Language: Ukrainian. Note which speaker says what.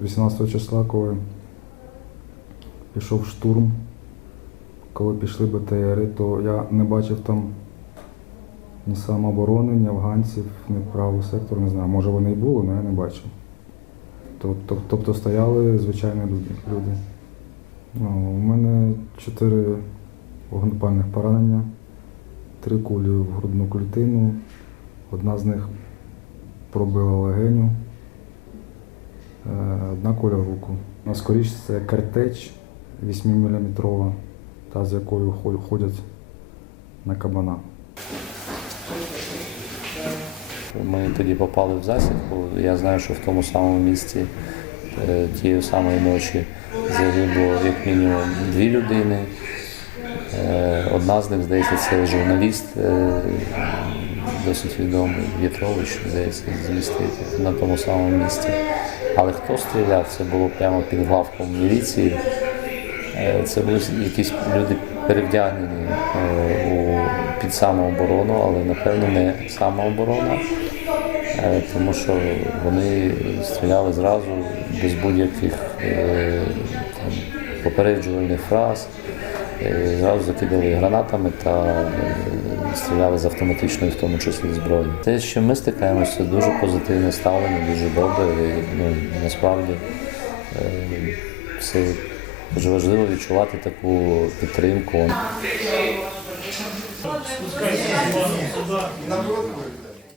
Speaker 1: 18 числа, коли пішов штурм, коли пішли БТРи, то я не бачив там ні самооборони, ні афганців, ні правого сектору, не знаю. Може вони і були, але я не бачив. Тобто, тобто стояли звичайні люди. Ну, у мене чотири вогнепальних поранення, три кулі в грудну клітину, одна з них пробила легеню, одна куля руку. Ну, Скоріше це картеч 8-мм, та з якою ходять на кабана.
Speaker 2: Ми тоді попали в засідку. Я знаю, що в тому самому місці е, тієї самої ночі загибло як мінімум дві людини. Е, Одна з них, здається, це журналіст, е, досить відомий В'ятрович, здається, з міста на тому самому місці. Але хто стріляв, це було прямо під главком міліції. Е, Це були якісь люди перевдягнені е, під самооборону, але напевно не самооборона, е, тому що вони стріляли зразу без будь-яких попереджувальних фраз, зразу закидали гранатами та е, стріляли з автоматичної, в тому числі зброї. Те, що ми стикаємося, дуже позитивне ставлення, дуже добре. І, ну, насправді е, це дуже важливо відчувати таку підтримку.